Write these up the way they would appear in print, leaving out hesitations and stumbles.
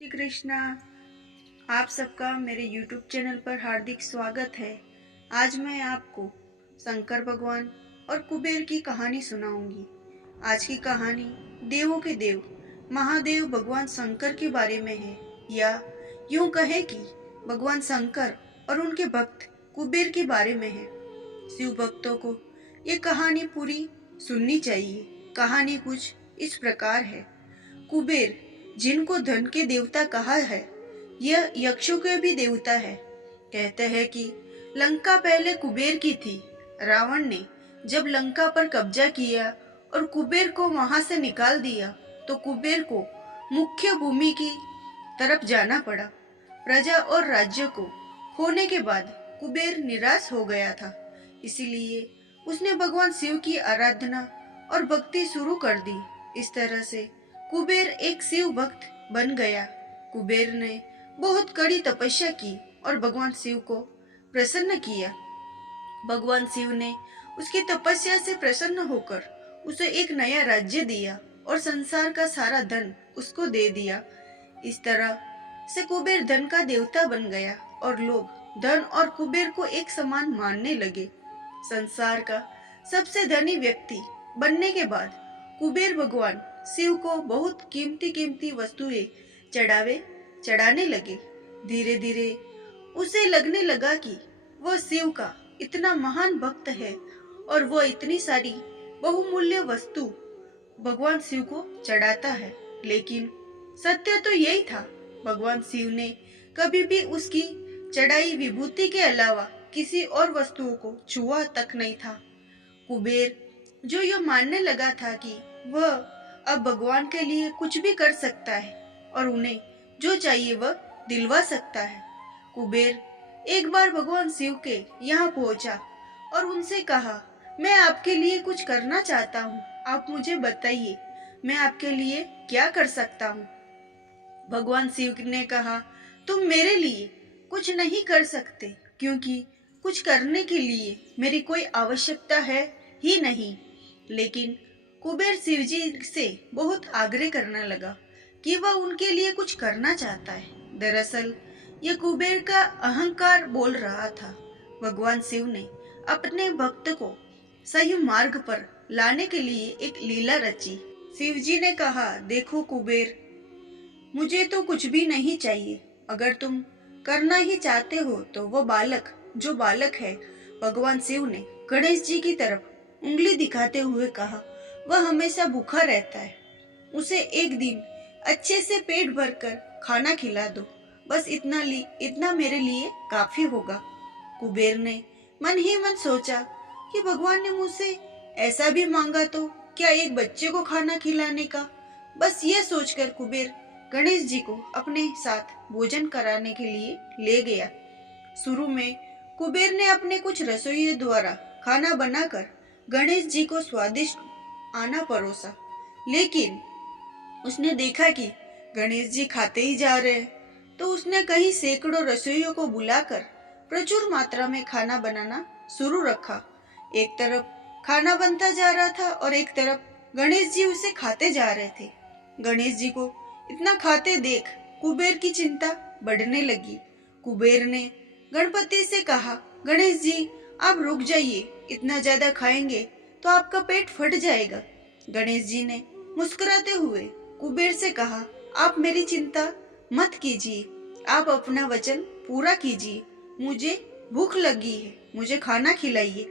श्री कृष्णा। आप सबका मेरे YouTube चैनल पर हार्दिक स्वागत है। आज मैं आपको शंकर भगवान और कुबेर की कहानी सुनाऊंगी। आज की कहानी देवों के देव महादेव भगवान शंकर के बारे में है, या यूं कहे कि भगवान शंकर और उनके भक्त कुबेर के बारे में है। शिव भक्तों को ये कहानी पूरी सुननी चाहिए। कहानी कुछ इस प्रकार है। कुबेर, जिनको धन के देवता कहा है, यह यक्षों के भी देवता है। कहते हैं कि लंका पहले कुबेर की थी। रावण ने जब लंका पर कब्जा किया और कुबेर को वहां से निकाल दिया, तो कुबेर को मुख्य भूमि की तरफ जाना पड़ा। प्रजा और राज्य को खोने के बाद कुबेर निराश हो गया था, इसीलिए उसने भगवान शिव की आराधना और भक्ति शुरू कर दी। इस तरह से कुबेर एक शिव भक्त बन गया। कुबेर ने बहुत कड़ी तपस्या की और भगवान शिव को प्रसन्न किया। भगवान शिव ने उसकी तपस्या से प्रसन्न होकर उसे एक नया राज्य दिया और संसार का सारा धन उसको दे दिया। इस तरह से कुबेर धन का देवता बन गया और लोग धन और कुबेर को एक समान मानने लगे। संसार का सबसे धनी व्यक्ति बनने के बाद कुबेर भगवान शिव को बहुत कीमती कीमती वस्तुएं चढ़ाने लगे। धीरे धीरे उसे लगने लगा कि वह शिव का इतना महान भक्त है और वह इतनी सारी बहुमूल्य वस्तु भगवान शिव को चढ़ाता है। लेकिन सत्य तो यही था, भगवान शिव ने कभी भी उसकी चढ़ाई विभूति के अलावा किसी और वस्तुओं को छुआ तक नहीं था। कुबेर, जो यह मानने लगा था कि वह अब भगवान के लिए कुछ भी कर सकता है और उन्हें जो चाहिए वह दिलवा सकता है। कुबेर एक बार भगवान शिव के यहाँ पहुंचा और उनसे कहा, मैं आपके लिए कुछ करना चाहता हूँ, आप मुझे बताइए मैं आपके लिए क्या कर सकता हूँ। भगवान शिव ने कहा, तुम मेरे लिए कुछ नहीं कर सकते, क्योंकि कुछ करने के लिए मेरी कोई आवश्यकता है ही नहीं। लेकिन कुबेर शिवजी से बहुत आग्रह करने लगा कि वह उनके लिए कुछ करना चाहता है। दरअसल यह कुबेर का अहंकार बोल रहा था। भगवान शिव ने अपने भक्त को सही मार्ग पर लाने के लिए एक लीला रची। शिवजी ने कहा, देखो कुबेर, मुझे तो कुछ भी नहीं चाहिए। अगर तुम करना ही चाहते हो तो वो जो बालक है, भगवान शिव ने गणेश जी की तरफ उंगली दिखाते हुए कहा, वह हमेशा भूखा रहता है। उसे एक दिन अच्छे से पेट भरकर खाना खिला दो, बस इतना मेरे लिए काफी होगा। कुबेर ने मन ही मन सोचा कि भगवान ने मुझसे ऐसा भी मांगा तो क्या एक बच्चे को खाना खिलाने का। बस ये सोचकर कुबेर गणेश जी को अपने साथ भोजन कराने के लिए ले गया। शुरू में कुबेर ने अपने कुछ रसोइयों द्वारा खाना बनाकर गणेश जी को स्वादिष्ट आना परोसा, लेकिन उसने देखा कि गणेश जी खाते ही जा रहे, तो उसने कहीं सैकड़ों रसोइयों को बुलाकर प्रचुर मात्रा में खाना बनाना शुरू रखा। एक तरफ खाना बनता जा रहा था और एक तरफ गणेश जी उसे खाते जा रहे थे। गणेश जी को इतना खाते देख कुबेर की चिंता बढ़ने लगी। कुबेर ने गणपति से कहा, गणेश जी आप रुक जाइए, इतना ज्यादा खाएंगे तो आपका पेट फट जाएगा। गणेश जी ने मुस्कुराते हुए कुबेर से कहा, आप मेरी चिंता मत कीजिए, आप अपना वचन पूरा कीजिए, मुझे भूख लगी है, मुझे खाना खिलाइए।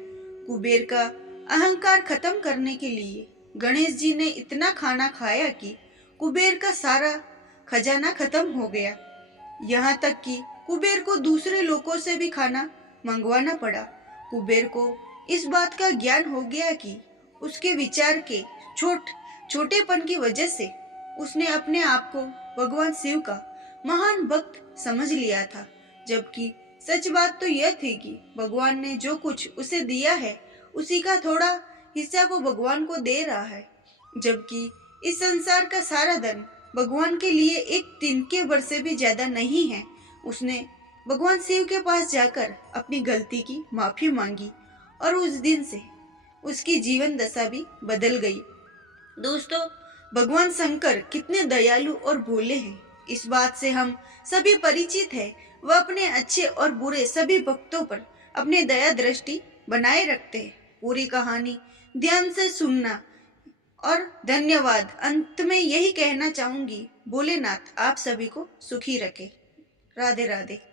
कुबेर का अहंकार खत्म करने के लिए गणेश जी ने इतना खाना खाया कि कुबेर का सारा खजाना खत्म हो गया। यहाँ तक कि कुबेर को दूसरे लोगों से भी खाना मंगवाना पड़ा। कुबेर को इस बात का ज्ञान हो गया कि उसके विचार के छोटेपन की वजह से उसने अपने आप को भगवान शिव का महान भक्त समझ लिया था, जबकि सच बात तो यह थी कि भगवान ने जो कुछ उसे दिया है उसी का थोड़ा हिस्सा वो भगवान को दे रहा है, जबकि इस संसार का सारा धन भगवान के लिए एक तिनके भर से भी ज्यादा नहीं है। उसने भगवान शिव के पास जाकर अपनी गलती की माफी मांगी और उस दिन से उसकी जीवन दशा भी बदल गई। दोस्तों, भगवान शंकर कितने दयालु और भोले हैं, इस बात से हम सभी परिचित हैं। वह अपने अच्छे और बुरे सभी भक्तों पर अपने दया दृष्टि बनाए रखते हैं। पूरी कहानी ध्यान से सुनना और धन्यवाद। अंत में यही कहना चाहूंगी, भोलेनाथ आप सभी को सुखी रखे। राधे राधे।